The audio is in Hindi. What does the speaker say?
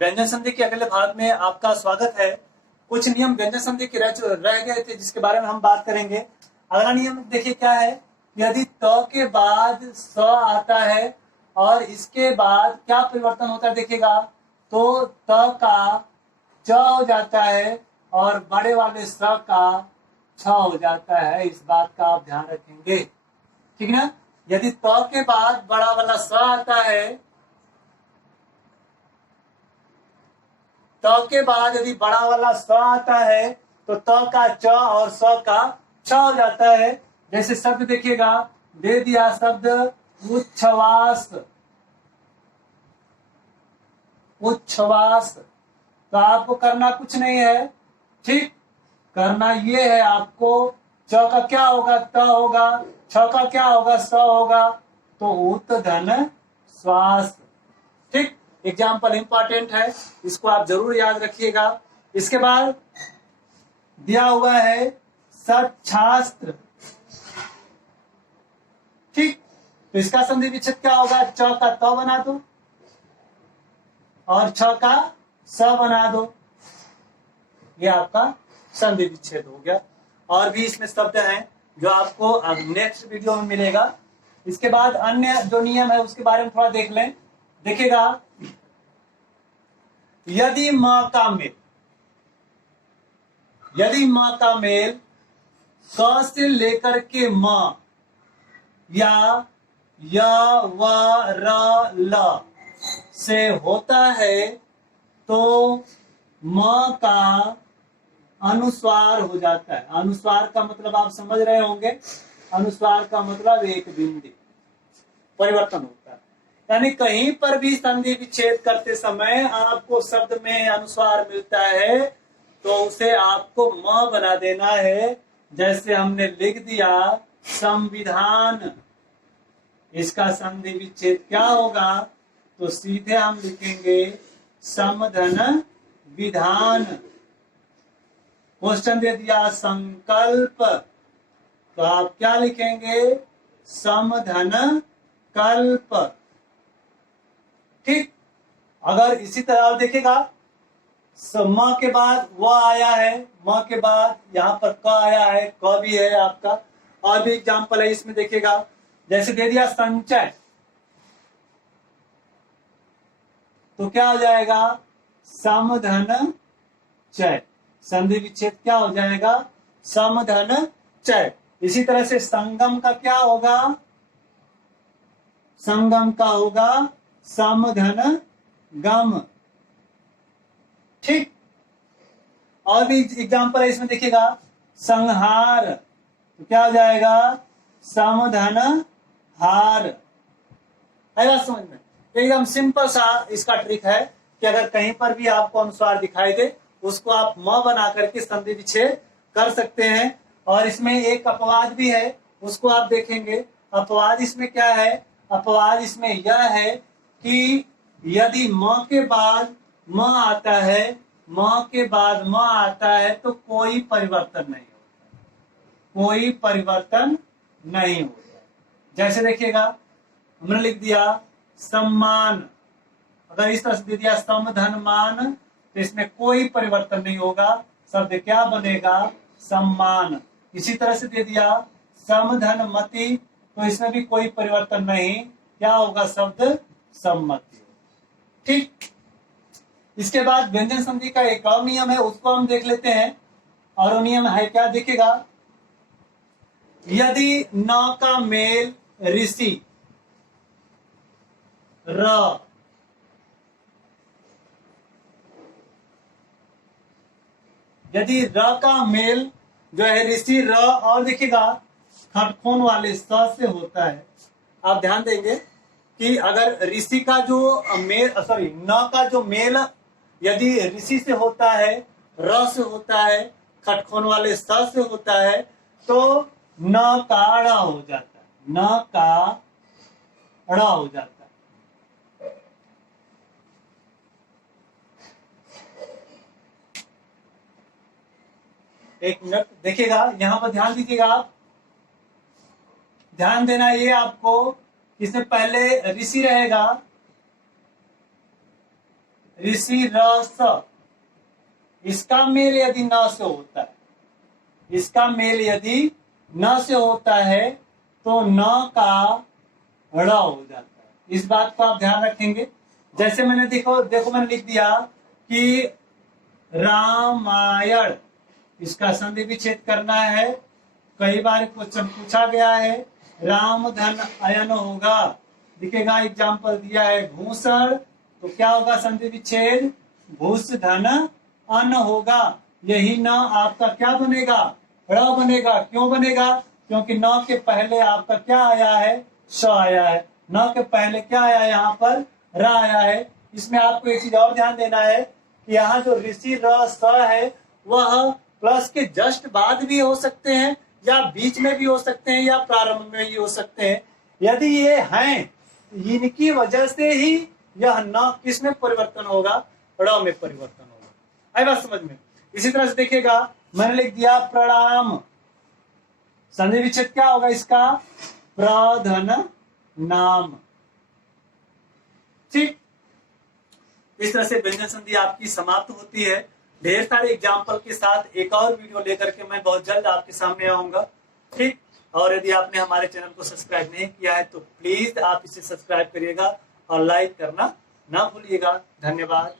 व्यंजन संधि के अगले भाग में आपका स्वागत है। कुछ नियम व्यंजन संधि के रह गए थे जिसके बारे में हम बात करेंगे। अगला नियम देखिए क्या है, यदि त के बाद स आता है और इसके बाद क्या परिवर्तन होता है देखिएगा, तो त का च हो जाता है और बड़े वाले स का छ हो जाता है। इस बात का आप ध्यान रखेंगे, ठीक ना। यदि त के बाद बड़ा वाला स आता है, त के बाद यदि बड़ा वाला स आता है तो त का च और स का छ हो जाता है। जैसे शब्द देखिएगा, दे दिया शब्द उच्छ्वास। उच्छ्वास तो आपको करना कुछ नहीं है, ठीक। करना ये है आपको, च का क्या होगा, त होगा, छ का क्या होगा, स होगा, तो उत धन श्वास, ठीक। एग्जाम्पल इंपॉर्टेंट है, इसको आप जरूर याद रखिएगा। इसके बाद दिया हुआ है सच्छास्त्र, ठीक। तो इसका संधि विच्छेद क्या होगा, च का त बना दो और छ का स बना दो, ये आपका संधि विच्छेद हो गया। और भी इसमें शब्द हैं जो आपको अब नेक्स्ट वीडियो में मिलेगा। इसके बाद अन्य जो नियम है उसके बारे में थोड़ा देख लें। देखिएगा, यदि म का मेल क से लेकर के म या य व र ल से होता है तो म का अनुस्वार हो जाता है। अनुस्वार का मतलब आप समझ रहे होंगे, अनुस्वार का मतलब एक बिंदु परिवर्तन होता है। यानी कहीं पर भी संधि विच्छेद करते समय आपको शब्द में अनुस्वार मिलता है तो उसे आपको म बना देना है। जैसे हमने लिख दिया संविधान, इसका संधि विच्छेद क्या होगा, तो सीधे हम लिखेंगे समधन विधान। क्वेश्चन दे दिया संकल्प, तो आप क्या लिखेंगे, समधन कल्प, ठीक। अगर इसी तरह देखिएगा, म के बाद व आया है, म के बाद यहाँ पर क आया है, क भी है आपका। और भी एग्जाम्पल है इसमें देखिएगा, जैसे दे दिया संचय, तो क्या हो जाएगा, समधन चय। संधि विच्छेद क्या हो जाएगा, समधन चय। इसी तरह से संगम का क्या होगा, संगम का होगा समधन गम, ठीक। और भी एग्जाम्पल है इसमें देखिएगा, संहार, तो क्या हो जाएगा, समधन हार। आएगा समझ में। एकदम सिंपल सा इसका ट्रिक है कि अगर कहीं पर भी आपको अनुस्वार दिखाई दे उसको आप म बना करके संधि विच्छेद कर सकते हैं। और इसमें एक अपवाद भी है, उसको आप देखेंगे। अपवाद इसमें क्या है, अपवाद इसमें यह है कि यदि म के बाद म आता है, म के बाद म आता है तो कोई परिवर्तन नहीं होता, कोई परिवर्तन नहीं होता। जैसे देखिएगा, हमने लिख दिया सम्मान, अगर इस तरह से दे दिया समधन मान, तो इसमें कोई परिवर्तन नहीं होगा, शब्द क्या बनेगा, सम्मान। इसी तरह से दे दिया समधन मति, तो इसमें भी कोई परिवर्तन नहीं, क्या होगा, शब्द सम्मति, ठीक। इसके बाद व्यंजन संधि का एक और नियम है, उसको हम देख लेते हैं। और वो नियम है क्या, देखिएगा, यदि न का मेल ऋषि र, यदि र का मेल जो है ऋषि र और देखिएगा खटखोन वाले स से होता है। आप ध्यान देंगे कि अगर ऋषि का जो मेल, सॉरी, न का जो मेल यदि ऋषि से होता है, र से होता है, खटखोन वाले स से होता है, तो न का ड़ हो जाता है, न का ड़ हो जाता है। एक मिनट देखिएगा, यहां पर ध्यान दीजिएगा, आप ध्यान देना ये आपको, इसमें पहले ऋषि रहेगा, ऋषि रस, इसका मेल यदि न से होता है, इसका मेल यदि न से होता है तो न का ड़ हो जाता है। इस बात को आप ध्यान रखेंगे। जैसे मैंने देखो मैंने लिख दिया कि रामायण, इसका संधि विच्छेद करना है। कई बार क्वेश्चन पूछा गया है। राम धन अयन होगा, दिखेगा एग्जाम्पल दिया है भूषण, तो क्या होगा संधि विच्छेद, भूष धन अन्न होगा। यही न आपका क्या बनेगा, ड़ बनेगा। क्यों बनेगा, क्योंकि न के पहले आपका क्या आया है, स आया है। न के पहले क्या आया है, यहाँ पर र आया है। इसमें आपको एक चीज और ध्यान देना है कि यहाँ जो ऋषि र स है वह प्लस के जस्ट बाद भी हो सकते हैं, या बीच में भी हो सकते हैं, या प्रारंभ में भी हो सकते हैं। यदि ये हैं, इनकी वजह से ही यह न किस में परिवर्तन होगा, ड़ में परिवर्तन होगा। आई बात समझ में। इसी तरह से देखिएगा, मैंने लिख दिया प्रणाम, संधि विच्छेद क्या होगा इसका, प्रधन नाम। ठीक, इस तरह से व्यंजन संधि आपकी समाप्त होती है। ढेर सारे एग्जाम्पल के साथ एक और वीडियो लेकर के मैं बहुत जल्द आपके सामने आऊंगा। ठीक, और यदि आपने हमारे चैनल को सब्सक्राइब नहीं किया है तो प्लीज आप इसे सब्सक्राइब करिएगा और लाइक करना ना भूलिएगा। धन्यवाद।